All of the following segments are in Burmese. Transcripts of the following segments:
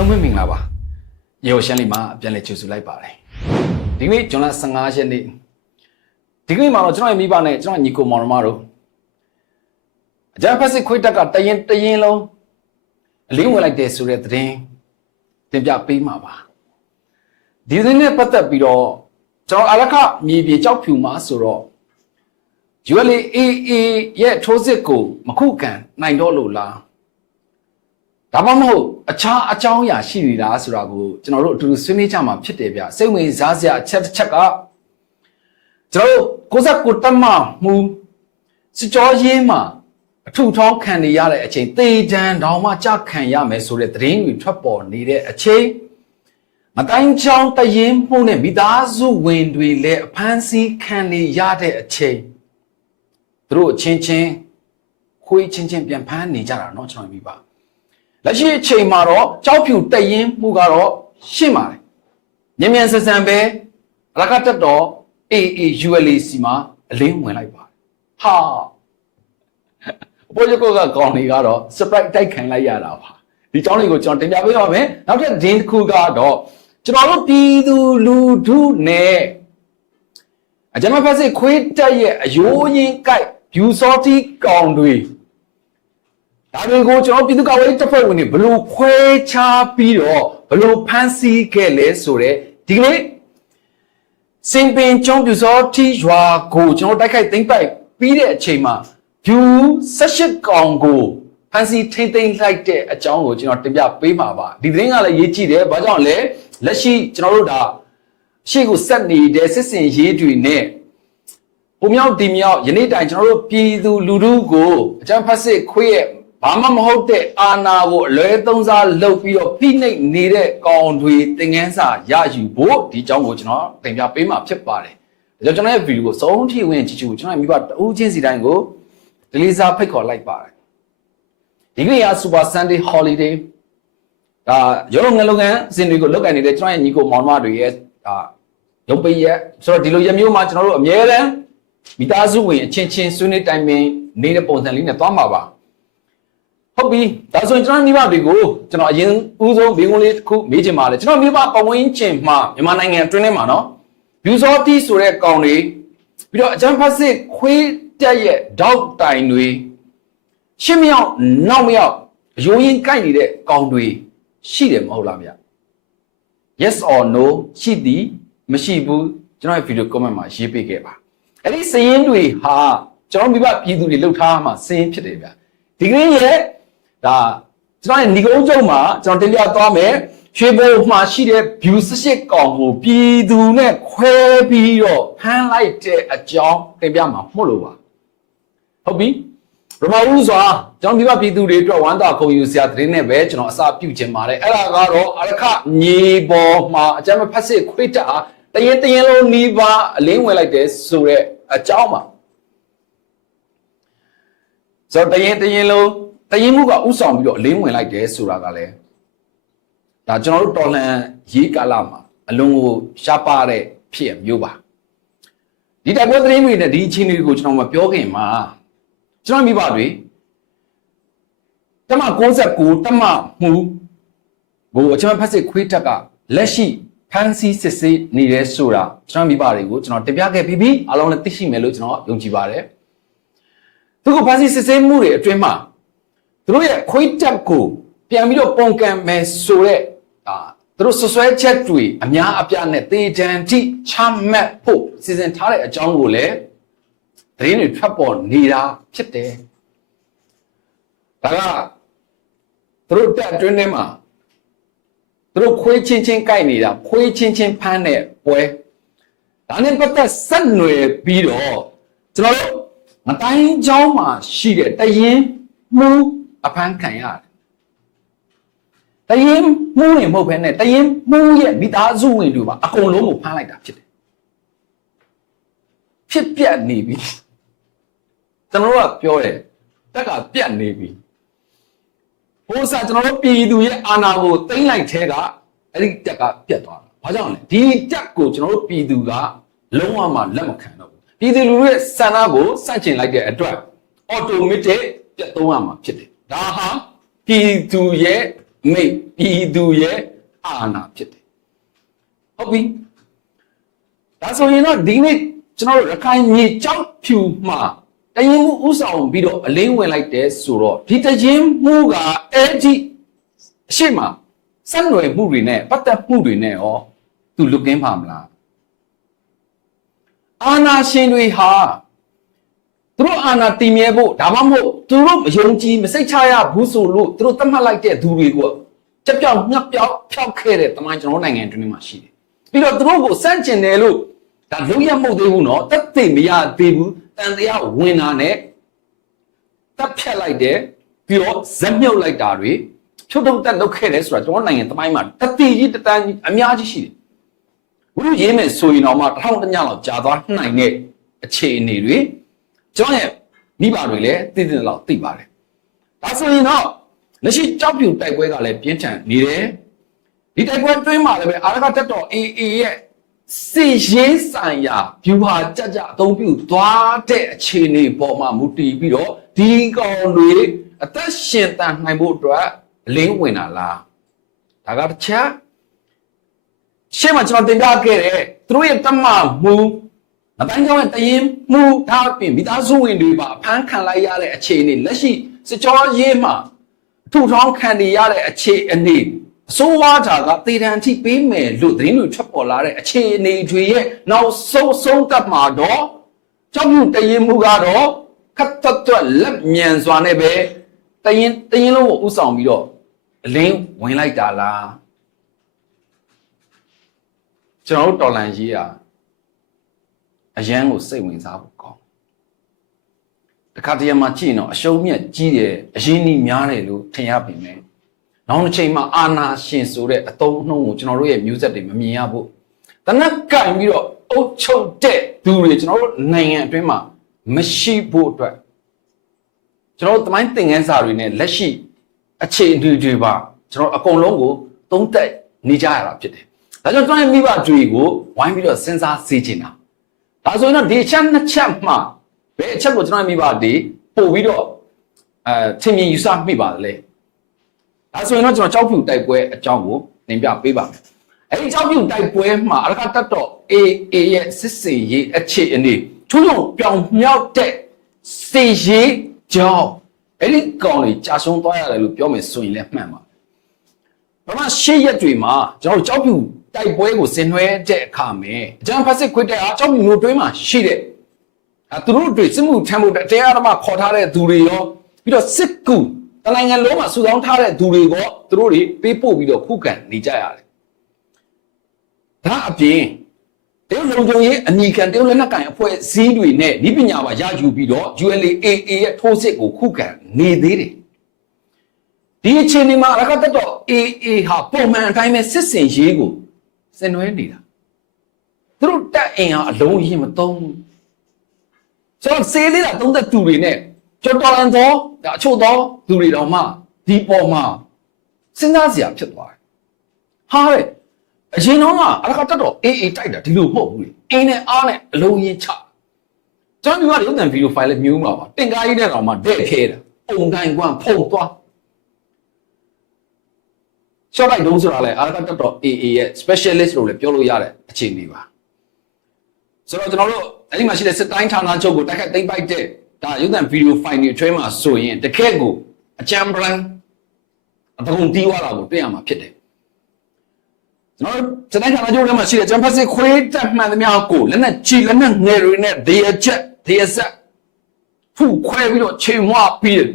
လုံးဝမင်္ဂလာပါရေကိုရှမ်းလီမှာပြန်လည်ကြိုဆိုလိုက်ပါတယ်ဒီနေ့ဇွန်လ15ရက်နေ့ဒီကနေ့မှာတော့ကျွန်တော်ရဲ့မိဘနဲ့ကျွန်တော်ညီကိုမောင်နှမတို့အကြမ်းဖက်စစ်ခွေးတက်ကတရင်တရင်လုံးအလင်းဝင်လိုက်တယ်ဆိုတဲ့သတင်းတင်ပြပေးမှာပါဒီသတင်းနဲ့ပတ်သက်ပြီးတော့ကျွန်တော်အရခမြေပြေကြောက်ဖြူမှာဆိုတော့ ULA AA ရဲ့ထိုးစစ်ကိုမခုခံနိုင်တော့လို့လား ဒါမှမဟုတ်အခြားအကြောင်းအရာရှိနေလားဆိုတာကိုကျွန်တော်တို့အတူတူဆွေးနွေးကြမှာဖြစ်တယ်ဗျစိတ်ဝင်စားစရာအချက်တစ်ချက်ကကျွန်တော်တို့ကိုစက်ကိုတက်မှမှုစစ်ကြောရေးမှာအထုထောင်းခံနေရတဲ့အချိန်တေတံတောင်မှကြခံရမယ်ဆိုတဲ့သတင်းတွေထွက်ပေါ်နေတဲ့အချိန်မတိုင်းချောင်းတရင်မှုနဲ့မိသားစုဝင်တွေလည်းအဖမ်းဆီးခံနေရတဲ့အချိန်သူတို့အချင်းချင်းခွေးချင်းချင်းပြန်ဖမ်းနေကြတာเนาะကျွန်တော်မြင်ပါ လက်ရှိအချိန်မှာတော့ကြောက်ဖြူတရင်မှုကတော့ရှင်းပါတယ်မြန်မြန်ဆန်ဆန်ပဲအလကတက်တော့ AAULAC မှာအလင်းဝင်လိုက်ပါတယ်ဟာအပေါ်ရကောကကောင်းနေကတော့ surprise တိုက်ခံလိုက်ရတာပါဒီကြောင်းလေးကိုကျွန်တော်တင်ပြပေးပါမယ်နောက်ထပ်ဒင်းတစ်ခုကတော့ကျွန်တော်တို့ပြည်သူလူထုနဲ့အကြမ်းဖက်စစ်ခွေးတက်ရဲ့အယိုးရင်းကြိုက်ဖြူစောတိကောင်တွေ ဒါတွေကိုကျွန်တော်ပြည်သူ့ကာကွယ်ရေးတပ်ဖွဲ့ဝင်တွေဘလို့ခွဲခြားပြီးတော့ဘလို့ဖမ်းဆီးခဲ့လဲဆိုတော့ဒီကနေ့စင်ပင်ကျုံးပြူစောတိရွာကိုကျွန်တော်တိုက်ခိုက်သိမ်းပိုက်ပြီးတဲ့အချိန်မှာဖြူ၁၈ကောင်ကိုဖမ်းဆီးထိမ့်သိမ်းလိုက်တဲ့အကြောင်းကိုကျွန်တော်တင်ပြပေးမှာပါဒီသတင်းကလည်းရေးကြည့်တယ်ဘာကြောင့်လဲလက်ရှိကျွန်တော်တို့ဒါရှေ့ကိုဆက်နေတဲ့စစ်စင်ရေးတွေနဲ့ပုံမြောက်ဒီမြောက်ယနေ့တိုင်ကျွန်တော်တို့ပြည်သူလူထုကိုအကြမ်းဖက်စစ်ခွေးရဲ့ ဘာမှမဟုတ်တဲ့အာဏာကိုအလွဲသုံးစားလုပ်ပြီးတော့ဖိနှိပ်နေတဲ့ကောင်တွေသင်ငန်းစာရယူဖို့ဒီအကြောင်းကိုကျွန်တော်တင်ပြပေးမှာဖြစ်ပါတယ်။ဒါကြောင့်ကျွန်တော်ရဲ့ဗီဒီယိုကိုစုံထိဝင်ကြည့်ကြည့်ကျွန်တော်မိဘတဦးချင်းစီတိုင်းကိုဒလီစာဖိတ်ခေါ်လိုက်ပါတယ်။ဒီကနေ့က Super Sunday Holiday ဒါရုံးငလုံငန်းအစဉ်တွေကိုလုတ်ကန်နေတဲ့ကျွန်တော်ရဲ့ညီကိုမောင်နှမတွေရဲ့ဒါရုံးပိတ်ရက်ဆိုတော့ဒီလိုရမျိုးမှာကျွန်တော်တို့အများအားမိသားစုဝင်အချင်းချင်းဆွေးနွေးတိုင်ပင်နေတဲ့ပုံစံလေးနဲ့သွားမှာပါ ဟုတ်ပြီဒါဆိုရင်ကျွန်တော်မိဘတွေကိုကျွန်တော်အရင်ဦးဆုံးမိကုန်းလေးတစ်ခုမေးချင်ပါတယ်ကျွန်တော်မိဘပဝင်းကျင်မှာမြန်မာနိုင်ငံအတွင်းထဲမှာနော်ဗျူစောတီဆိုတဲ့ကောင်တွေပြီးတော့အချမ်းဖတ်စစ်ခွေးတက်ရဲ့ဒေါက်တိုင်တွေရှင်းမြောက်နောက်မြောက်အယိုးရင်ကိုက်နေတဲ့ကောင်တွေရှိတယ်မဟုတ်လားဗျ yes or no ရှိသည်မရှိဘူးကျွန်တော်ရဲ့ဗီဒီယို comment မှာရေးပေးခဲ့ပါအဲ့ဒီစည်ရင်းတွေဟာကျွန်တော်မိဘပြည်သူတွေလှုပ်ထားမှစည်ရင်းဖြစ်တယ်ဗျဒီကနေ့ရဲ့ ဒါကျွန်တော်ရဲ့ညီကုန်းကျုံမှာကျွန်တော်တင်ပြသွားမယ်ရွှေဘိုမှာရှိတဲ့ view 18ကောင်ကိုပြည်သူနဲ့ခွဲပြီးတော့ဖမ်းလိုက်တဲ့အကြောင်းတင်ပြမှာမှုလို့ပါဟုတ်ပြီပထမဦးစွာကျွန်တော်မိဘပြည်သူတွေအတွက်ဝမ်းသာခုံယူစရာသတင်းနဲ့ပဲကျွန်တော်အစာပြုတ်ခြင်းပါတယ်အဲ့ဒါကတော့အရခညီပေါ်မှာအကြမ်းဖက်စစ်ခွေးတာတရင်တရင်လုံးနီးပါအလင်းဝင်လိုက်တယ်ဆိုတော့အကြောင်းပါဆိုတော့တရင်တရင်လုံး တရင်မှုကဥဆောင်ပြီးတော့အလင်းဝင်လိုက်တယ်ဆိုတာကလည်းဒါကျွန်တော်တို့တော်လှန်ရေးကာလမှာအလုံးကိုရှားပါတဲ့ဖြစ်အမျိုးပါဒီတိုက်ပွဲသတင်းတွေနဲ့ဒီအခြေအနေတွေကိုကျွန်တော်မပြောခင်မှာကျွန်တော်မိဘတွေတမ69တမမှုကိုအချမ်းဖက်စစ်ခွေးထက်ကလက်ရှိဖန်စီစစ်ဆေးနေရဲဆိုတာကျွန်တော်မိဘတွေကိုကျွန်တော်တင်ပြခဲ့ပြီးပြီအားလုံးလည်းသိရှိမယ်လို့ကျွန်တော်ယုံကြည်ပါတယ်သူကဖန်စီစစ်ဆေးမှုတွေအတွင်းမှာ သူတို့ရဲ့ခွေးတက်ကိုပြန်ပြီးတော့ပုံကံမယ်ဆိုတဲ့အာသူတို့ဆွဆွဲချက်တွေအများအပြားနဲ့တေတံတိချမှတ်ဖို့စီစဉ်ထားတဲ့အကြောင်းကိုလည်းသတင်းတွေထွက်ပေါ်နေတာဖြစ်တယ်ဒါကသူတို့တက်အတွင်းထဲမှာသူတို့ခွေးချင်းချင်းကြိုက်နေတာခွေးချင်းချင်းဖမ်းတဲ့ပွဲဒါနဲ့ပတ်သက်ဆက်နွယ်ပြီးတော့ကျွန်တော်တို့မတိုင်းเจ้าမှာရှိတဲ့တရင်မှု အဖမ်းခံရတယ်တရင်မှုနေမဟုတ်ဘဲနဲ့တရင်မှုရဲ့မိသားစုဝင်တွေပါအကုန်လုံးကိုဖမ်းလိုက်တာဖြစ်တယ်ဖြစ်ပြက်နေပြီကျွန်တော်တို့ကပြောတယ်တက်ကပြက်နေပြီဟိုစားကျွန်တော်တို့ပြည်သူရဲ့အာဏာကိုသိမ်းလိုက်သေးကအဲ့ဒီတက်ကပြက်သွားတာဘာကြောင့်လဲဒီတက်ကိုကျွန်တော်တို့ပြည်သူကလုံးဝမှလက်မခံတော့ဘူးပြည်သူလူထုရဲ့စံနာကိုစန့်ကျင်လိုက်တဲ့အတွက် automatic ပြတ်သုံးရမှာဖြစ်တယ် ဒါဟာပြည်သူရဲ့အမိတ်ပြည်သူရဲ့အာဏာဖြစ်တယ်ဟုတ်ပြီဒါဆိုရင်တော့ဒီနေ့ကျွန်တော်တို့ရခိုင်မြေကြောက်ဖြူမှာတရင်မှုဥဆောင်ပြီးတော့အလင်းဝင်လိုက်တယ်ဆိုတော့ဒီတရင်မှုကအဲ့ဒီအရှိမဆက်နွယ်မှုတွေနဲ့ပတ်သက်မှုတွေနဲ့ရောသူလွတ်ကင်းပါမလားအာနာရှင်တွေဟာ သူတို့အာဏာတည်မြဲဖို့ဒါမှမဟုတ်သူတို့မယုံကြည်မစိတ်ချရဘူးဆိုလို့သူတို့သတ်မှတ်လိုက်တဲ့သူတွေကိုကြက်ပြောင်ငှက်ပြောင်ဖျောက်ခဲ့တဲ့တမန်ကျွန်တော်နိုင်ငံအတွင်းမှာရှိတယ်။ပြီးတော့သူတို့ကိုစန့်ကျင်တယ်လို့ဒါလုံးရမဟုတ်သေးဘူးနော်တက်သိမရသေးဘူးတန်တရားဝင်တာနဲ့တက်ဖြတ်လိုက်တယ်ပြီးတော့ဇက်မြုပ်လိုက်တာတွေဖြုတ်ထုတ်တက်လုပ်ခဲ့တယ်ဆိုတာကျွန်တော်နိုင်ငံတမိုင်းမှာတတိကြီးတတန်းကြီးအများကြီးရှိတယ်။ဘုလို့ရေးမယ်ဆိုရင်တော့မှတစ်ထောင်တညလောက်ကြာသွားနိုင်တဲ့အခြေအနေတွေ ကျွန်တော်ရဲ့မိဘတွေလည်းသိသိလောက်သိပါတယ်ဒါဆိုရင်တော့လက်ရှိကြောက်ပြူတိုက်ပွဲကလည်းပြင်းထန်နေတယ်ဒီတိုက်ပွဲတွင်းမှာလည်းပဲအာရကတက်တော် AA ရဲ့စီရေးဆိုင်ရာဗျူဟာကြကြအသုံးပြုသွားတဲ့အခြေအနေပေါ်မှာမူတည်ပြီးတော့ဒီကောင်တွေအသက်ရှင်တန်နိုင်ဖို့အတွက်အလင်းဝင်တာလားဒါကတစ်ချက်ရှေ့မှာကျွန်တော်တင်ပြခဲ့တဲ့သူတို့ရဲ့တမမူ အတိုင်းကြောင့်တရင်မူဒါအပြင်မိသားစုဝင်တွေပါအဖမ်းခံလိုက်ရတဲ့အခြေအနေလက်ရှိစကြောရေးမှာထူထောင်ခံနေရတဲ့အခြေအနေအစိုးရဓာကတေတံအထိပေးမယ်လို့သတင်းတွေထွက်ပေါ်လာတဲ့အခြေအနေတွေရဲ့နောက်ဆုံးဆုံးသက်မှာတော့ကြောက်မြတရင်မူကတော့ခတ်သက်သက်လက်မြန်စွာနဲ့ပဲတရင်တရင်လုံးကိုဥဆောင်ပြီးတော့အလင်းဝင်လိုက်တာလားကျွန်တော်တို့တော်လန်ရေးอ่ะ အရန်ကိုစိတ်ဝင်စားဖို့ကောင်းတခါတရံမှာကြည့်ရင်တော့အရှုံးမြတ်ကြီးတယ်အရင်းနှီးများတယ်လို့ထင်ရပေမဲ့နောက်တစ်ချိန်မှာအာနာရှင်ဆိုတဲ့အတုံးအနှုံးကိုကျွန်တော်တို့ရဲ့မျိုးဆက်တွေမမြင်ရဘူးတနက်ကင်ပြီးတော့အုတ်ချုပ်တဲ့သူတွေကျွန်တော်တို့နိုင်ငံအတွင်းမှာမရှိဖို့အတွက်ကျွန်တော်တို့တမိုင်းသင်ခန်းစာတွေနဲ့လက်ရှိအခြေအနေတွေပါကျွန်တော်အကုန်လုံးကိုသုံးသပ်နေကြရတာဖြစ်တယ်ဒါကြောင့်ကျွန်တော်ရဲ့မိဘတွေကိုဝိုင်းပြီးတော့စဉ်းစားစေချင်တာ ဒါဆိုရင်တော့ဒီအချက်နှစ်ချက်မှဘယ်အချက်ကိုကျွန်တော်ရဲ့မိဘတွေပို့ပြီးတော့အဲထင်မြင်ယူဆမိပါလဲဒါဆိုရင်တော့ကျွန်တော်ကြောက်ဖြူတိုက်ပွဲအကြောင်းကိုသင်ပြပေးပါမယ်အဲဒီကြောက်ဖြူတိုက်ပွဲမှာအရကတတ်တော့ AA ရဲ့စစ်စင်ရေးအခြေအနေထုံးုံပြောင်မြောက်တဲ့စေရေးကြောင်းအဲ့ဒီကောင်တွေကြာရှုံးသွားရတယ်လို့ပြောမယ်ဆိုရင်လည်းမှန်ပါဘာမှရှေ့ရက်တွေမှာကျွန်တော်ကြောက်ဖြူ တိုက်ပွဲကိုဆင်နွှဲတဲ့အခါမှာအကြံဖက်စစ်ခွေတဲ့အားကြောက်ဖြူမျိုးတွင်းမှာရှိတဲ့အဲသူတို့တွေစစ်မှုထမ်းဖို့တရားဓမ္မခေါ်ထားတဲ့သူတွေရောပြီးတော့စစ်ကူတနိုင်ငံလုံးမှာစုဆောင်းထားတဲ့သူတွေကသူတို့တွေပေးပို့ပြီးတော့ခုခံနေကြရတယ်ဒါအပြင်တရုတ်လုံခြုံရေးအနီခံတရုတ်လက်နက်ကိုင်အဖွဲ့အစည်းတွေနဲ့ဤပညာပါရယူပြီးတော့ ULAA ရဲ့ထိုးစစ်ကိုခုခံနေသေးတယ်ဒီအချိန်ဒီမှာအရကတတော့ AA ဟာပုံမှန်အတိုင်းပဲစစ်စင်ရေးကို စင်နွှဲနေတာသူတို့တက်အင်ဟာအလုံးရင်မသုံးဘူးဆိုတော့စေးလေးတာသုံးသက်သူတွေနဲ့ကျော်တော်လန်သောဒါအချို့သောသူတွေတော်မှဒီပေါ်မှာစဉ်းစားစရာဖြစ်သွားတယ်ဟာတဲ့အရင်တော့ကအရကတက်တော့အေးအေးတိုက်တာဒီလိုမဟုတ်ဘူးလေအင်းနဲ့အားနဲ့အလုံးရင်ချကျွန်တော်ဒီကရုပ်သံဗီဒီယိုဖိုင်လေးမျိုးမှာပါတင်ကားကြီးနဲ့တော့မှတဲ့ခဲတာပုံတိုင်းကွမ်းဖုံသွား ရှော့လိုက်တုံးဆိုတာလေအရကတက်တော့ AA ရဲ့ specialist လို့လည်းပြောလို့ရတဲ့အခြေအနေပါဆိုတော့ကျွန်တော်တို့အဲ့ဒီမှာရှိတဲ့စစ်တိုင်းဌာနချုပ်ကိုတိုက်ခတ်သိမ်းပိုက်တဲ့ဒါရုပ်သံဗီဒီယိုဖိုင်တွေအတွင်းမှာဆိုရင်တကယ့်ကိုအကြံပလန်အတုံးတီးသွားတာကိုတွေ့ရမှာဖြစ်တယ်ကျွန်တော်စတိုင်းဌာနချုပ်ထဲမှာရှိတဲ့ဂျမ်ဖတ်စစ်ခွေးတက်မှန်သမျှကိုလက်နဲ့ချီလက်နဲ့ငယ်တွေနဲ့ဒေယချက်ဒေယဆက်ဖူခွဲပြီးတော့ချိန်မွပြီးတယ်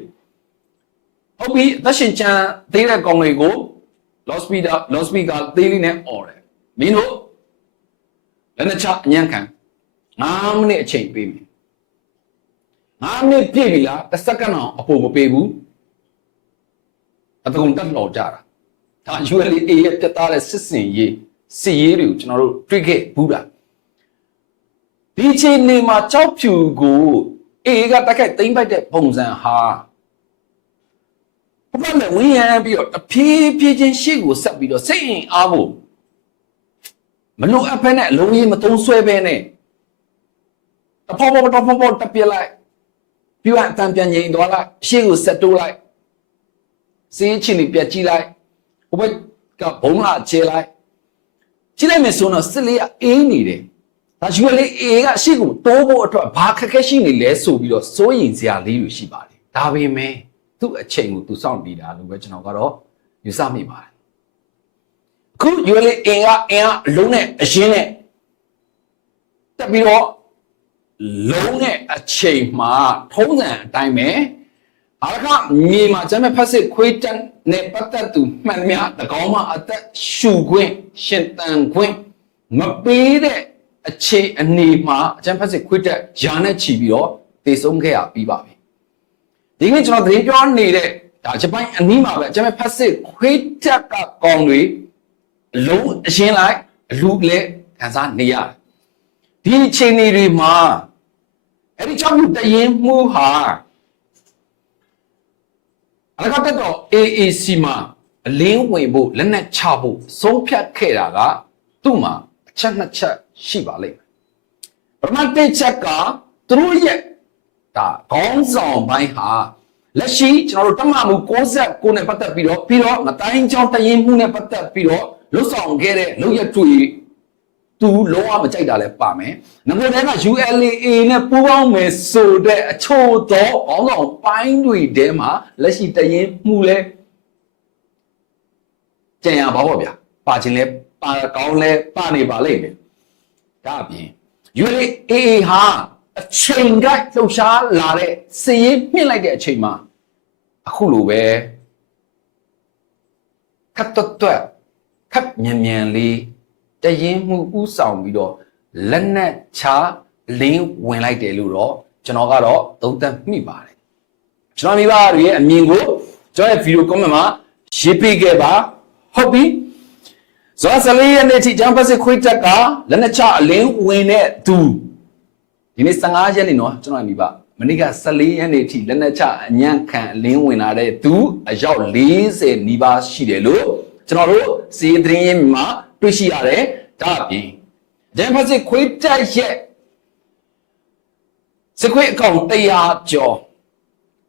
ဟုတ်ပြီအသက်ရှင်ချမ်းသေးတဲ့ကောင်တွေကို lost speaker lost speaker သေးလေးနဲ့អော်တယ်မင်းတို့လက်နဲ့ချအညံ့ခံ9မိနစ်အချိန်ပေးမယ်9မိနစ်ပြည့်ပြီလားတစ်စက္ကန့်အောင်အပေါ်မပေးဘူးအတုံတက်လော်ကြတာဒါ ULA ရဲ့ပြတ်သားတဲ့စစ်စင်ရေးစစ်ရေးတွေကိုကျွန်တော်တို့တွေ့ခဲ့ဘူးတာဒီအချိန်နေမှာကြောက်ဖြူကိုအေကတက်ခိုက်သိမ့်ပိုက်တဲ့ပုံစံဟာ ဘယ်မှာဝင်ရပြီးတော့တဖြည်းဖြည်းချင်းရှေ့ကိုဆက်ပြီးတော့စိတ်ရင်အားဖို့မလို့အဖက်နဲ့အလုံးကြီးမတုံးဆွဲပဲနဲ့တဖောဖောတဖောဖောတပြက်လိုက်ပြီးတော့အတန်ပြန်ငြိမ်သွားလိုက်ရှေ့ကိုဆက်တိုးလိုက်စင်းချင်းလေးပြက်ကြည့်လိုက်ဟိုဘက်ကဘုံလာချေလိုက်ကြည့်လိုက်မယ်ဆိုတော့စစ်လေးကအေးနေတယ်ဒါယူလေးအေးကအရှိကိုတိုးဖို့အတွက်ဘာခက်ခဲရှိနေလဲဆိုပြီးတော့စိုးရင်စရာလေးတွေရှိပါတယ်ဒါပေမဲ့ သူ့အချိန်ကိုသူစောင့်ပြီးတာလို့ပဲကျွန်တော်ကတော့ယူဆမိပါတယ်အခုယူလေးအင်ကအင်ကအလုံးနဲ့အရင်နဲ့တက်ပြီးတော့လုံးနဲ့အချိန်မှာထုံးစံအတိုင်းပဲအာရခမြေမှာကျမ်းမဲ့ဖက်စစ်ခွေးတက်နဲ့ပတ်သက်သူမှန်များတကောင်းမှအသက်ရှူခွင့်ရှင်တန်ခွင့်မပေးတဲ့အခြေအနေမှာအကျမ်းဖက်စစ်ခွေးတက်ယာနဲ့ချီပြီးတော့တည်ဆုံးခဲ့ရပြီးပါပြီ ဒီကနေ့ကျွန်တော်သတင်းပြောနေတဲ့ဒါဂျပန်အနီးမှာပဲအကျမ်းမဲ့ဖက်စစ်ခွေးတက်ကကောင်းတွေအလုံးအရှင်းလိုက်အလူလည်းခံစားနေရတယ်ဒီအချိန်တွေမှာအဲ့ဒီကြောင့်တရင်မှုဟာအလကတက်တော့ AAC မှာအလင်းဝင်ဖို့လက်နက်ချဖို့ဆုံးဖြတ်ခဲ့တာကသူ့မှာအချက်နှစ်ချက်ရှိပါလိမ့်မယ်ပထမတစ်ချက်ကသူတို့ရဲ့ ဒါခေါင်းဆောင်ပိုင်းဟာလက်ရှိကျွန်တော်တို့တမမှု69နဲ့ပတ်သက်ပြီးတော့ပြီးတော့မတိုင်းချောင်းတရင်မှုနဲ့ပတ်သက်ပြီးတော့လွတ်ဆောင်ခဲ့တဲ့လုပ်ရတွေသူလုံးဝမကြိုက်တာလည်းပါမယ်။ငကိုတဲက ULA နဲ့ပူးပေါင်းမယ်ဆိုတဲ့အချို့သောအောင်းဆောင်ပိုင်းတွေထဲမှာလက်ရှိတရင်မှုလဲကြံရပါပေါ့ဗျာ။ပါခြင်းလဲပါကောင်းလဲပါနေပါလိမ့်မယ်။ဒါအပြင် ULA ဟာ အချိန်ကလှုပ်ရှားလာတဲ့စည်ရင်မြင့်လိုက်တဲ့အချိန်မှာအခုလိုပဲခတ်တွတ်တွတ်ခတ်မြန်မြန်လေးတရင်မှုဥဆောင်ပြီးတော့လက်နက်ချလင်းဝင်လိုက်တယ်လို့တော့ကျွန်တော်ကတော့သုံးသပ်မိပါတယ်ကျွန်တော်မိဘတွေရဲ့အမြင်ကိုကျွန်တော်ရဲ့ဗီဒီယိုကွန်မန့်မှာရေးပေးခဲ့ပါဟုတ်ပြီဇောဆလေးရဲ့နေ့ထိဂျမ်ပတ်စစ်ခွေးတက်ကလက်နက်ချအလင်းဝင်တဲ့သူ ဒီနေ့15ရက်နေ့နော်ကျွန်တော်မိဘမနေ့က14ရက်နေ့ထိလက်နက်ချအညံ့ခံအလင်းဝင်လာတဲ့သူအယောက်40နီးပါးရှိတယ်လို့ကျွန်တော်တို့စီးသတင်းရင်းမှာတွေ့ရှိရတယ်ဒါအပြင်ဂျမ်ပတ်စစ်ခွေးတက်ရဲ့စခွေးအကောင့်100ကျော်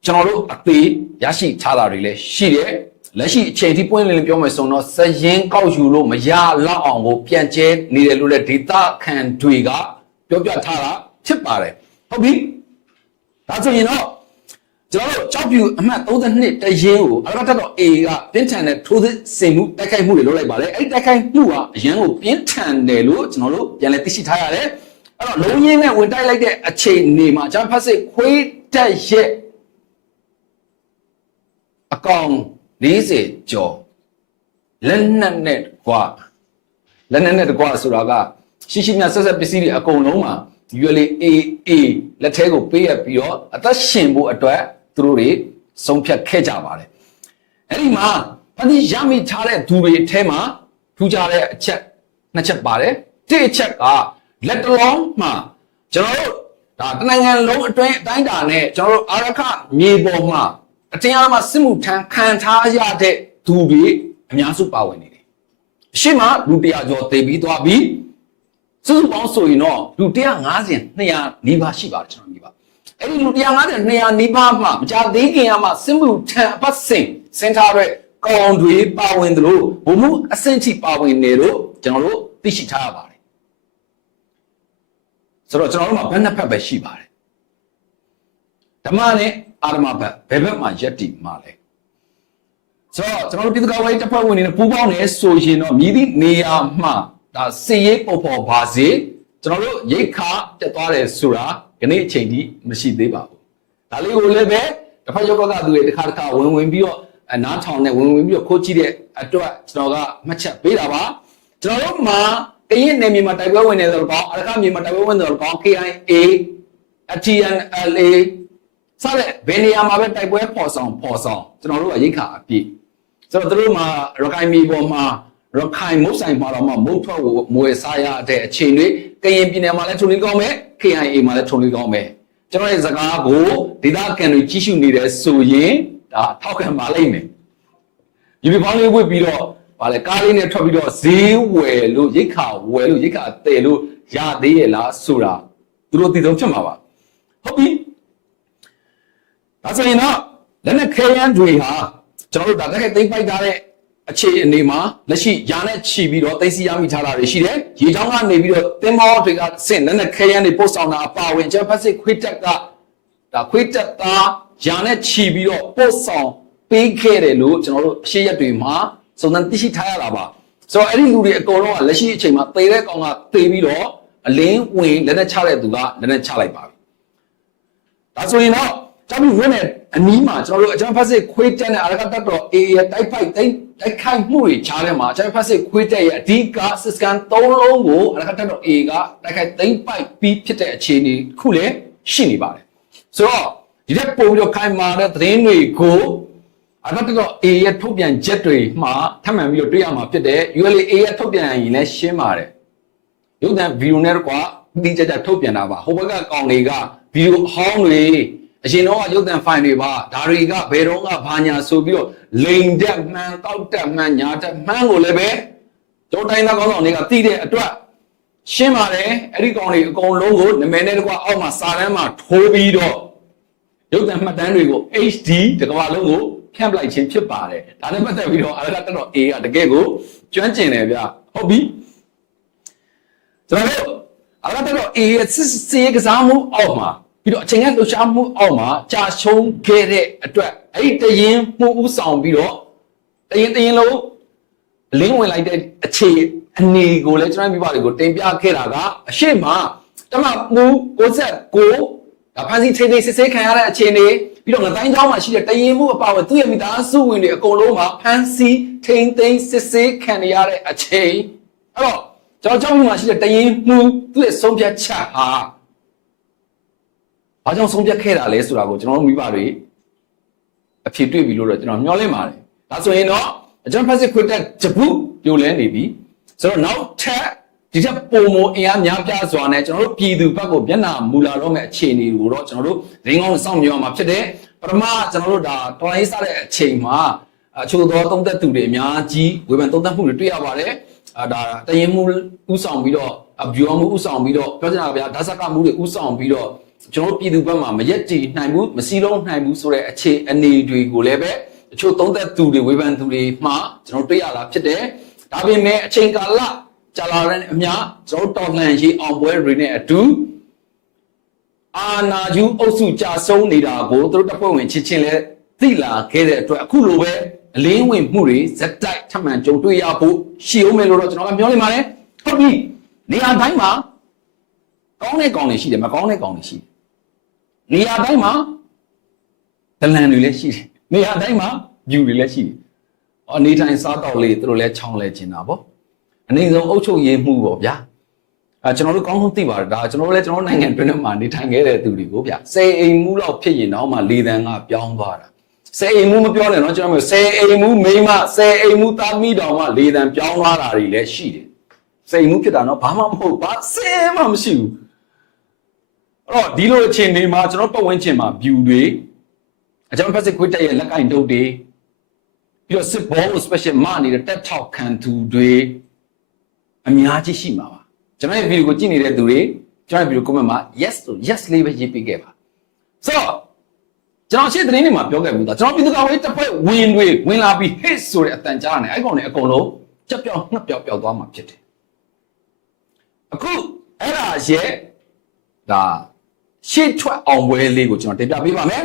ကျွန်တော်တို့အသေးရရှိထားတာတွေလည်းရှိတယ်လက်ရှိအချိန်ထိပွင့်လင်းလင်းပြောမယ်ဆိုတော့စရင်ကောက်ယူလို့မရလောက်အောင်ကိုပြန်ကျဲနေတယ်လို့လည်းဒေတာခံတွေကပြောပြထားတာ ဖြစ်ပါတယ်ဟုတ်ပြီဒါဆိုရင်တော့ကျွန်တော်တို့ကြောက်ပြူအမှတ်32တရင်ကိုအရကတ်တော့ A ကပြင်းထန်တဲ့ထိုးစစ်စင်မှုတိုက်ခိုက်မှုတွေလုပ်လိုက်ပါတယ်အဲ့ဒီတိုက်ခိုက်မှုကအရန်ကိုပြင်းထန်တယ်လို့ကျွန်တော်တို့ပြန်လည်သိရှိထားရတယ်အဲ့တော့လုံးရင်းနဲ့ဝင်တိုက်လိုက်တဲ့အချိန်နေမှာဂျမ်ဖတ်စစ်ခွေးတက်ရဲ့အကောင်40ကျော်လက်နက်နဲ့ကွာလက်နက်နဲ့တကွာဆိုတာကရှိရှိမြဆက်ဆက်ပစ္စည်းတွေအကုန်လုံးမှာ ULA AA လက်ထဲကိုပေးရပြီးတော့အသက်ရှင်ဖို့အတွက်သူတို့တွေဆုံးဖြတ်ခဲ့ကြပါတယ်အဲ့ဒီမှာဖန်တီရမိထားတဲ့သူတွေအထဲမှာထူးခြားတဲ့အချက်နှစ်ချက်ပါတယ်တစ်အချက်ကလက်တလုံးမှာကျွန်တော်တို့ဒါတနိုင်ငံလုံးအတွင်းအတိုင်းအတာနဲ့ကျွန်တော်တို့အာရခမြေပေါ်မှာအတင်းအားမှစစ်မှုထမ်းခံထားရတဲ့သူတွေအများစုပါဝင်နေတယ်အရှိမလူတရာကျော်တည်ပြီးသွားပြီး စုစုပေါင်းဆိုရင်တော့လူ150 200နီးပါးရှိပါတယ်ကျွန်တော်ညီပါအဲ့ဒီလူ150 200နီးပါးမှမကြသေးခင်ကမှစစ်မှုထမ်းအပတ်စဉ်စင်ထားတဲ့ကောင်တွေပါဝင်သလိုဘုံမှုအဆင့်ထိပါဝင်နေလို့ကျွန်တော်တို့သိရှိထားရပါတယ်ဆိုတော့ကျွန်တော်တို့မှာဘယ်နှစ်ဖက်ပဲရှိပါတယ်ဓမ္မနဲ့အာရမဘက်ဘယ်ဘက်မှာယက်တိမှာလဲဆိုတော့ကျွန်တော်တို့ပြည်သူ့ကာကွယ်ရေးတပ်ဖွဲ့ဝင်တွေနဲ့ပူးပေါင်းနေဆိုရင်တော့မြည်သည့်နေရာမှာ ဒါစီရေးပုံပေါ်ပါစေကျွန်တော်တို့ရိတ်ခါတက်သွားတယ်ဆိုတာဒီနေ့အချိန်ထိမရှိသေးပါဘူးဒါလေးကိုလည်းပဲတစ်ဖက်ရုပ်ဘက်ကသူတွေတစ်ခါတစ်ခါဝင်ဝင်ပြီးတော့အနားထောင်နဲ့ဝင်ဝင်ပြီးတော့ခိုးကြည့်တဲ့အတွက်ကျွန်တော်ကမှတ်ချက်ပေးတာပါကျွန်တော်တို့မှာကရင်နယ်မြေမှာတိုက်ပွဲဝင်နေတယ်လို့ပေါ့အရခမြေမှာတိုက်ပွဲဝင်တယ်လို့ပေါ့ KIA ATNLA စတဲ့ဘယ်နေရာမှာပဲတိုက်ပွဲပေါ်ဆောင်ပေါ်ဆောင်ကျွန်တော်တို့ကရိတ်ခါအပြည့်ဆိုတော့တို့မှာရခိုင်မြေပေါ်မှာ ရခိုင်မုတ်ဆိုင်မှာတော့မှမုတ်ထွက်ကိုမွေစားရတဲ့အခြေတွေကရင်ပြည်နယ်မှာလည်းထုံလေးကောင်းမယ် KIA မှာလည်းထုံလေးကောင်းမယ်ကျွန်တော်ရဲ့စကားကိုဒေသခံတွေကြီးစုနေတယ်ဆိုရင်ဒါထောက်ခံပါလိမ့်မယ်ယူနီဖောင်းလေးဝတ်ပြီးတော့ဗာလေကားလေးနဲ့ထွက်ပြီးတော့ဈေးဝယ်လို့ရိတ်ခါဝယ်လို့ရိတ်ခါတည်လို့ရသေးရဲ့လားဆိုတာသူတို့သိဆုံးဖြစ်မှာပါဟုတ်ပြီဒါဆိုရင်တော့လက်နက်ခဲယမ်းတွေဟာကျွန်တော်တို့ဒါတက်ခိုက်သိမ်းပိုက်ထားတဲ့ အခြေအနေမှာလက်ရှိရာနဲ့ချီပြီးတော့သိသိရမိထားတာတွေရှိတယ်။ရေချောင်းကနေပြီးတော့သင်္ဘောတွေကဆင့်နဲ့နဲ့ခဲရန်တွေပို့ဆောင်တာအပါဝင်ဂျပန်စစ်ခွေးတက်ကဒါခွေးတက်သားရာနဲ့ချီပြီးတော့ပို့ဆောင်ပေးခဲ့တယ်လို့ကျွန်တော်တို့အရှိရက်တွေမှာစုံစမ်းသိရှိထားရတာပါ။ဆိုတော့အဲ့ဒီလူတွေအကုန်လုံးကလက်ရှိအချိန်မှာသေတဲ့ကောင်ကသေပြီးတော့အလင်းဝင်လက်နဲ့ချတဲ့သူကလက်နဲ့ချလိုက်ပါပြီ။ဒါဆိုရင်တော့ ကျောင်းပြည်ဝင်တဲ့အနီးမှာကျွန်တော်တို့အကျန်းဖက်စစ်ခွေးတက်နဲ့အရကတတ်တော် A ရဲ့တိုက်ဖိုက်တိုက်တိုက်ခိုက်မှုတွေချားထဲမှာအကျန်းဖက်စစ်ခွေးတက်ရဲ့အဓိကစစ်စကန်၃လုံးကိုအရကတတ်တော် A ကတိုက်ခိုက်သိမ့်ပိုက်ပြီးဖြစ်တဲ့အခြေအနေတစ်ခုလည်းရှိနေပါတယ်။ဆိုတော့ဒီတက်ပုံပြီးတော့ခိုင်မာတဲ့သတင်းတွေကိုအရကတတ်တော် A ရဲ့ထုတ်ပြန်ချက်တွေမှာထပ်မံပြီးတော့တွေ့ရမှာဖြစ်တဲ့ ULA A ရဲ့ထုတ်ပြန်ရင်လည်းရှင်းပါတယ်။ရုပ်သံဗီဒီယိုနဲ့ကွာဒီကြကြထုတ်ပြန်တာပါဟိုဘက်ကကောင်တွေကဗီဒီယိုအဟောင်းတွေ အရင်တော့ရုပ်သံဖိုင်တွေပါဒါတွေကဘယ်တော့ကဘာညာဆိုပြီးတော့လိန်တက်မှန်တောက်တက်မှန်ညာတက်မှန်ကိုလည်းပဲကျောင်းတိုင်းသားကောင်းဆောင်တွေကသိတဲ့အတွက်ရှင်းပါတယ်အဲ့ဒီကောင်တွေအကုန်လုံးကိုနမဲနဲ့တကွအောက်မှာစာတန်းမှာထိုးပြီးတော့ရုပ်သံမှတ်တမ်းတွေကို HD တကဘာလုံးကိုဖြန့်ပလိုက်ခြင်းဖြစ်ပါတယ်ဒါနဲ့ပတ်သက်ပြီးတော့အရကတက်တော့ A ကတကယ်ကိုကျွမ်းကျင်တယ်ဗျဟုတ်ပြီကျွန်တော်တို့အရကတက်တော့ A ရဲ့စစ်စေးကစားမှုအောက်မှာ ပြီးတော့အချိန်ကလှူရှားမှုအောက်မှာကြာရှုံးခဲ့တဲ့အတွက်အဲ့ဒီတရင်မှုဥဆောင်ပြီးတော့တရင်တရင်လုံးလင်းဝင်လိုက်တဲ့အခြေအနေကိုလည်းကျွန်တော်မိဘတွေကိုတင်ပြခဲ့တာကအရှိမတမမှု69ဒါဖန်စီချိန်တွေစစ်ဆေးခံရတဲ့အခြေအနေပြီးတော့ငတိုင်းချောင်းမှာရှိတဲ့တရင်မှုအပါအဝင်သူ့ရဲ့မိသားစုဝင်တွေအကုန်လုံးမှာဖန်စီထိန်သိမ်းစစ်ဆေးခံရတဲ့အချိန်အဲ့တော့ကျွန်တော်ကြောက်မှုမှာရှိတဲ့တရင်မှုသူ့ရဲ့ဆုံးဖြတ်ချက်ဟာ ဘာကြောင့်ဆုံးဖြတ်ခဲ့တာလဲဆိုတာကိုကျွန်တော်တို့မိဘတွေအဖြစ်တွေ့ပြီလို့တော့ကျွန်တော်မျှော်လင့်ပါတယ်ဒါဆိုရင်တော့အကျွန်တော်ဖက်စစ်ခွတ်တက်ဂျပုပြိုလဲနေပြီဆိုတော့နောက်ထပ်ဒီထက်ပုံမအင်အားများပြားစွာနဲ့ကျွန်တော်တို့ပြည်သူဘက်ကိုမျက်နှာမူလာတော့မဲ့အခြေအနေကိုတော့ကျွန်တော်တို့ရင်းကောင်းစောင့်မျှော်မှာဖြစ်တယ်ပထမကျွန်တော်တို့ဒါတော်လိုင်းစားတဲ့အချိန်မှာအချို့သောသုံးသက်သူတွေအများကြီးဝေဖန်သုံးသက်မှုတွေတွေ့ရပါတယ်အာဒါတရင်မှုဥဆောင်ပြီးတော့အဗျူမှုဥဆောင်ပြီးတော့ပြောချင်တာကဗျာဓာတ်စကမှုတွေဥဆောင်ပြီးတော့ ကျွန်တော်ပြည်သူဘက်မှာမရက်တီနိုင်ဘူးမစီလုံးနိုင်ဘူးဆိုတဲ့အခြေအနေတွေကိုလည်းပဲတချို့သုံးသက်သူတွေဝေဖန်သူတွေမှာကျွန်တော်တွေ့ရတာဖြစ်တယ်ဒါပေမဲ့အချိန်ကာလကြာလာတဲ့အမျှကျွန်တော်တော်လှန်ရေးအောင်ပွဲတွေနဲ့အတူအာနာယူအုပ်စုကြာဆုံးနေတာကိုသူတို့တပ်ဖွဲ့ဝင်ချင်းချင်းလဲသိလာခဲ့တဲ့အတွက်အခုလိုပဲအလင်းဝင်မှုတွေဇက်တိုက်ထပ်မံကြုံတွေ့ရဖို့ရှိအောင်မယ်လို့တော့ကျွန်တော်ကပြောနေပါတယ်ဟုတ်ပြီနေရာတိုင်းမှာကောင်းတဲ့ကောင်တွေရှိတယ်မကောင်းတဲ့ကောင်တွေရှိတယ် နေရာတိုင်းမှာဒလန်တွေလည်းရှိတယ်နေရာတိုင်းမှာဂျူတွေလည်းရှိတယ်အနေထိုင်စားတော့လေးသူတို့လည်းချောင်းလဲကျင်တာပေါ့အနေဆုံးအုပ်ချုပ်ရေးမှုပေါ့ဗျာအဲကျွန်တော်တို့ကောင်းဆုံးသိပါတယ်ဒါကျွန်တော်တို့လည်းကျွန်တော်တို့နိုင်ငံတွင်းထဲမှာနေထိုင်ခဲ့တဲ့သူတွေကိုဗျဆယ်အိမ်မှုလောက်ဖြစ်ရင်တော့မှလေတန်းကပြောင်းသွားတာဆယ်အိမ်မှုမပြောနဲ့နော်ကျွန်တော်တို့ဆယ်အိမ်မှုမိန်းမဆယ်အိမ်မှုသားမိတော်မှလေတန်းပြောင်းသွားတာတွေလည်းရှိတယ်ဆယ်အိမ်မှုဖြစ်တာနော်ဘာမှမဟုတ်ဘာဆယ်မှမရှိဘူးအဲ့ တော့ဒီလိုအချိန်တွေမှာကျွန်တော်ပတ်ဝန်းကျင်မှာ view တွေအကြောင်းဖက်စစ်ခွေးတက်ရဲ့လက်ကင်တုပ်တွေပြီးတော့စစ်ဘောကို special မနေတဲ့တက်ထောက်ခံသူတွေအများကြီးရှိမှာပါကျွန်တော်ရဲ့ video ကိုကြည့်နေတဲ့သူတွေကျွန်တော်ရဲ့ video comment မှာ yes ဆို yes လေးပဲရေးပေးခဲ့ပါဆိုတော့ကျွန်တော်ရှင်းသတင်းတွေမှာပြောခဲ့ဘူးသားကျွန်တော်ပြည်သူ့ကောင်ရေးတစ်ဖွဲ့ဝင်တွေဝင်လာပြီး hit ဆိုတဲ့အတန်ကြားနေအဲ့ကောင်တွေအကုန်လုံးကြက်ပြောင်းငှက်ပြောင်းပြောင်းသွားမှာဖြစ်တယ်အခုအဲ့ဒါရဲ့ဒါ ရှေ့ထွက်အောင်ပွဲလေးကိုကျွန်တော်တင်ပြပေးပါမယ်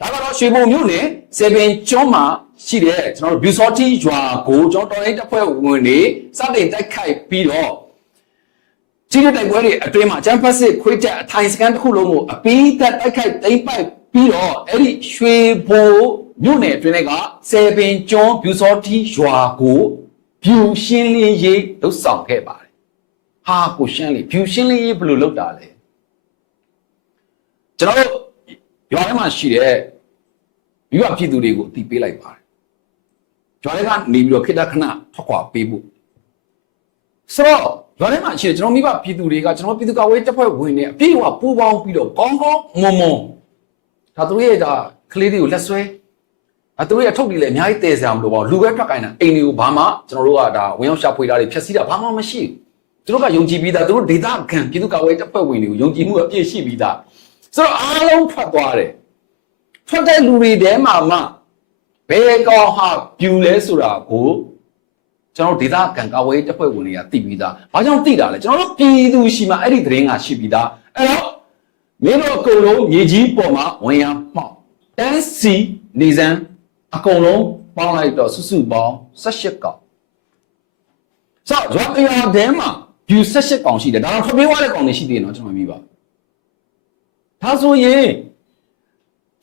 ဒါကတော့ရွှေဘုံမြို့နယ်စေပင်ကျွန်းမှာရှိတဲ့ကျွန်တော်တို့ Beauty ရွာကိုကျွန်တော်တော်လေးတစ်ဖွဲ့ဝင်တွေစတင်တိုက်ခိုက်ပြီးတော့ကြီးတဲ့တိုက်ပွဲတွေအတွင်းမှာချမ်ပတ်စစ်ခွေးတက်အထိုင်စကန်တစ်ခုလုံးကိုအပီးသက်တိုက်ခိုက်သိမ်းပိုက်ပြီးတော့အဲ့ဒီရွှေဘိုမြို့နယ်အတွင်းကစေပင်ကျွန်း Beauty ရွာကိုဖြူရှင်းလင်းရေးလှုပ်ဆောင်ခဲ့ပါတယ်ဟာကိုရှင်းလင်းဖြူရှင်းလင်းရေးဘယ်လိုလုပ်တာလဲကျွန်တော်တို့ ရွာထဲမှာရှိတဲ့မိဘပြည်သူတွေကိုအသိပေးလိုက်ပါတယ်။ရွာထဲကနေပြီးတော့ခိတ္တခဏထွက်ခွာပေးဖို့ဆိုတော့ရွာထဲမှာရှိတဲ့ကျွန်တော်မိဘပြည်သူတွေကကျွန်တော်ပြည်သူ့ကာကွယ်ရေးတပ်ဖွဲ့ဝင်တွေအပြည့်အဝပူးပေါင်းပြီးတော့ကောင်းကောင်းမွန်မွန်ဒါသူတို့ရဲ့ဒါကလေးတွေကိုလက်ဆွဲအဲသူတို့ရဲ့ထုတ်ပြီးလေအများကြီးတည်စရာမလိုပါဘူးလူပဲထွက်ကိုင်းတာအိမ်တွေကိုဘာမှကျွန်တော်တို့ကဒါဝင်ရောက်ရှာဖွေတာတွေဖျက်ဆီးတာဘာမှမရှိဘူးသူတို့ကယုံကြည်ပြီးသားသူတို့ဒေတာခံပြည်သူ့ကာကွယ်ရေးတပ်ဖွဲ့ဝင်တွေကိုယုံကြည်မှုအပြည့်ရှိပြီးသား ဆိုတော့အားလုံးထွက်သွားတယ်ထွက်တဲ့လူတွေထဲမှာမှဘယ်ကောင်ဟာပြူလဲဆိုတာကိုကျွန်တော်ဒေသကံကာဝေးတပ်ဖွဲ့ဝင်တွေကသိပြီးသားဘာကြောင့်သိတာလဲကျွန်တော်တို့ပြည်သူရှိမှအဲ့ဒီသတင်းကရှိပြီးသားအဲ့တော့မင်းတို့အကုန်လုံးမြေကြီးပေါ်မှာဝင်ရမှောက်တန်းစီနေစမ်းအကုန်လုံးပေါင်းလိုက်တော့စုစုပေါင်း18ကောင်ဆော့ရွာတရားတဲမှာ view 18ကောင်ရှိတယ်ဒါတော့ခပေးွားတဲ့ကောင်တွေရှိသေးတယ်နော်ကျွန်တော်မြင်ပါ ဒါဆိုရင်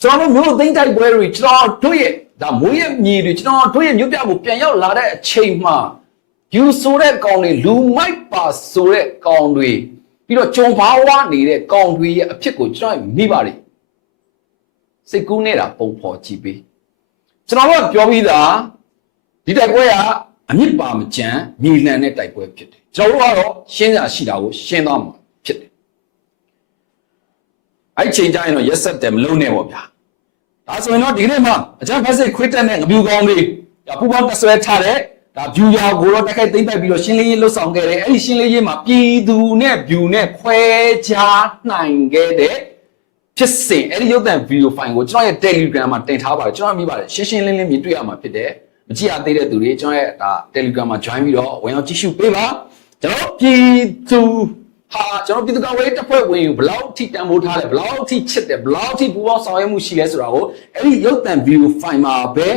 ကျွန်တော်တို့မျိုးသိမ့်တိုက်ပွဲတွေကျွန်တော်တို့ရဲ့ဒါမွေးရမြေတွေကျွန်တော်တို့ရဲ့မြို့ပြကိုပြန်ရောက်လာတဲ့အချိန်မှာ view ဆိုတဲ့ကောင်တွေလူမိုက်ပါဆိုတဲ့ကောင်တွေပြီးတော့ကြုံဘာဝနေတဲ့ကောင်တွေရဲ့အဖြစ်ကိုကျွန်တော်မိပါတယ်စိတ်ကူးနေတာပုံဖော်ကြည့်ပေးကျွန်တော်တို့ကပြောပြီးသားဒီတိုက်ပွဲကအမြင့်ပါမကြမ်းမြေလံတဲ့တိုက်ပွဲဖြစ်တယ်ကျွန်တော်တို့ကတော့ရှင်းစာရှိတာကိုရှင်းသွားမှာဖြစ်တယ် အဲ့ချိန်ကျရင်တော့ရက်ဆက်တယ်မလုံးနဲ့ပေါ့ဗျာဒါဆိုရင်တော့ဒီနေ့မှအကြမ်းဖက်စစ်ခွေးတက်တဲ့ငပြူကောင်းတွေဒါပူပေါင်းတဆွဲထားတဲ့ဒါ view ရာကိုတော့တက်ခိုက်သိမ့်ပိုက်ပြီးတော့ရှင်းလင်းရေးလှုပ်ဆောင်ခဲ့တယ်အဲ့ဒီရှင်းလင်းရေးမှာပြည်သူနဲ့ view နဲ့ခွဲခြားနိုင်ခဲ့တဲ့ဖြစ်စဉ်အဲ့ဒီရုပ်သံ video file ကိုကျွန်တော်ရဲ့ Telegram မှာတင်ထားပါတယ်ကျွန်တော်မြင်ပါတယ်ရှင်းရှင်းလင်းလင်းမြင်တွေ့ရမှာဖြစ်တယ်မကြည့်ရသေးတဲ့သူတွေကျွန်တော်ရဲ့ဒါ Telegram မှာ join ပြီးတော့ဝင်အောင်ကြည့်ရှုပေးပါကျွန်တော်ပြည်သူ ဟာကျွန်တော်ပြည်သူ့ကောင်ဝေးတပ်ဖွဲ့ဝင်ကိုဘယ်လောက်ထိတန်ဖိုးထားလဲဘယ်လောက်ထိချစ်တယ်ဘယ်လောက်ထိပူးပေါင်းဆောင်ရွက်မှုရှိလဲဆိုတာကိုအဲ့ဒီရုပ်သံ video file မှာပဲ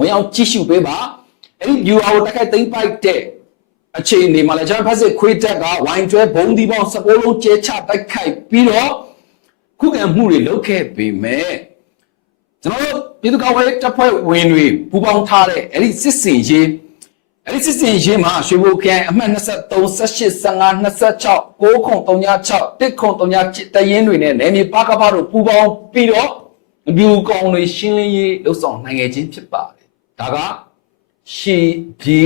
ဝင်အောင်ကြည့်ရှုပေးပါအဲ့ဒီ view ကိုတက်ခိုက်သိမ့်ပိုက်တဲ့အခြေအနေမှာလည်းကျွန်တော်ဖက်စစ်ခွေးတက်ကဝိုင်းကျွဲဘုံဒီပေါင်းစပိုးလုံးကျဲချတိုက်ခိုက်ပြီးတော့ခုခံမှုတွေလုပ်ခဲ့ပေမဲ့ကျွန်တော်တို့ပြည်သူ့ကောင်ရေးတပ်ဖွဲ့ဝင်တွေပူးပေါင်းထားတဲ့အဲ့ဒီစစ်စင်ရေး အဲ့ဒီစစ်စင်ရေးမှာရွှေဘိုခရိုင်အမှတ်23 18 15 26 9ခု36 1ခု37တရင်တွေနဲ့နယ်မြေပါကပါတို့ပူးပေါင်းပြီးတော့အပြူကောင်တွေရှင်းလင်းရေးလှုပ်ဆောင်နိုင်ခဲ့ခြင်းဖြစ်ပါတယ်ဒါကရှီပြေ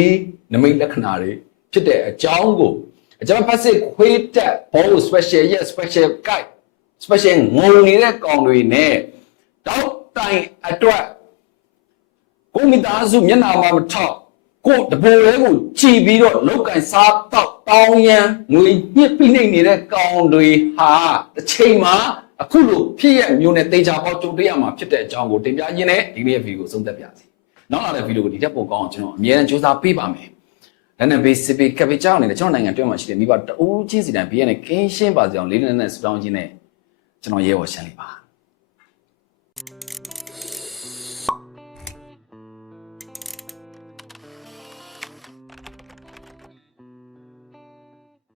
နမိတ်လက္ခဏာတွေဖြစ်တဲ့အကြောင်းကိုအကျွန်တော်ဖတ်စစ်ခွေးတက်ဘော special yes special guide special ငုံနေတဲ့ကောင်တွေနဲ့တောက်တိုင်အတွက်ကိုမိသားစုမျက်နှာမှာမထောက် ကိုတပိုလေးကိုကြည်ပြီးတော့လောက်ကင်စားတော့တောင်းရန်ငွေညစ်ပိနေနေတဲ့ကောင်တွေဟာတစ်ချိန်မှာအခုလိုဖြစ်ရမျိုးနဲ့တေချာပေါကြုံတွေ့ရမှာဖြစ်တဲ့အကြောင်းကိုတင်ပြရင်းနဲ့ဒီနေ့ဗီဒီယိုကိုဆုံးသက်ပါစီနောက်လာတဲ့ဗီဒီယိုကိုဒီထက်ပိုကောင်းအောင်ကျွန်တော်အမြဲတမ်းစူးစမ်းပေးပါမယ်လက်နက်ဘေးစစ်ဘေးကပီကြောင်းနေတဲ့ကျွန်တော်နိုင်ငံတွင်းမှာရှိတဲ့မိဘတအူးချင်းစီတိုင်းဘေးရနဲ့ကင်းရှင်းပါစေအောင်လေးလေးနက်နက်စတောင်းခြင်းနဲ့ကျွန်တော်ရဲဘော်ရှမ်းလေးပါ